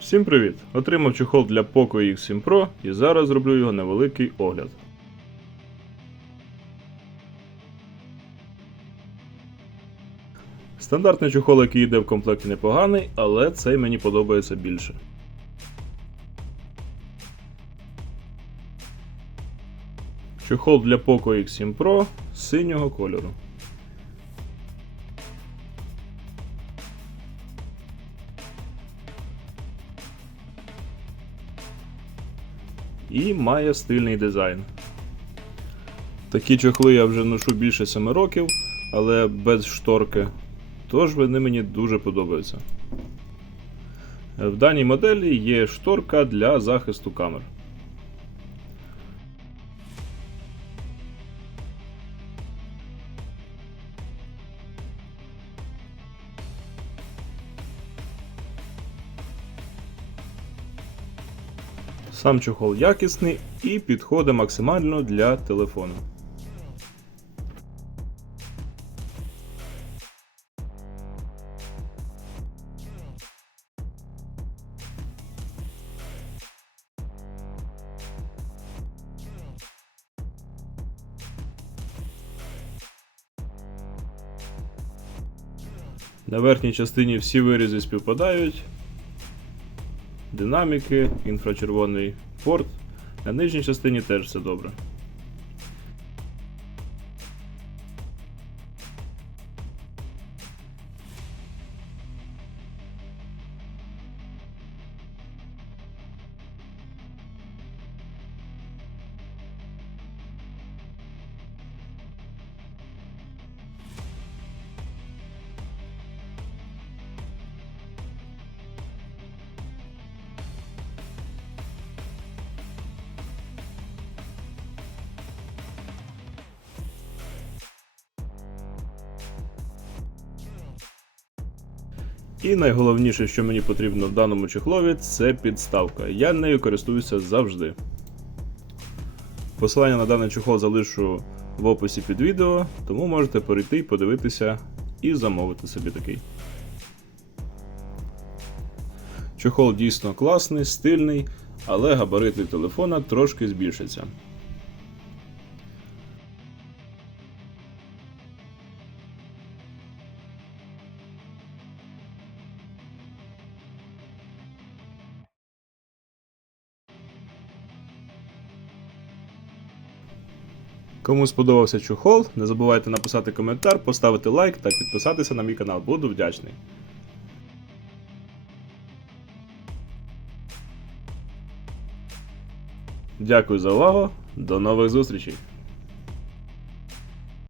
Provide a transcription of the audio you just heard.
Всім привіт! Отримав чохол для Poco X7 Pro і зараз зроблю його невеликий огляд. Стандартний чохол, який йде в комплекті непоганий, але цей мені подобається більше. Чохол для Poco X7 Pro синього кольору. І має стильний дизайн. Такі чохли я вже ношу більше 7 років, але без шторки. Тож вони мені дуже подобаються. В даній моделі є шторка для захисту камер. Сам чохол якісний і підходить максимально для телефону. На верхній частині всі вирізи співпадають, динаміки, інфрачервоний порт. На нижній частині теж все добре. І найголовніше, що мені потрібно в даному чехлові, це підставка. Я нею користуюся завжди. Посилання на даний чехол залишу в описі під відео, тому можете перейти, подивитися і замовити собі такий. Чохол дійсно класний, стильний, але габарити телефона трошки збільшаться. Кому сподобався чухол, не забувайте написати коментар, поставити лайк та підписатися на мій канал. Буду вдячний. Дякую за увагу. До нових зустрічей!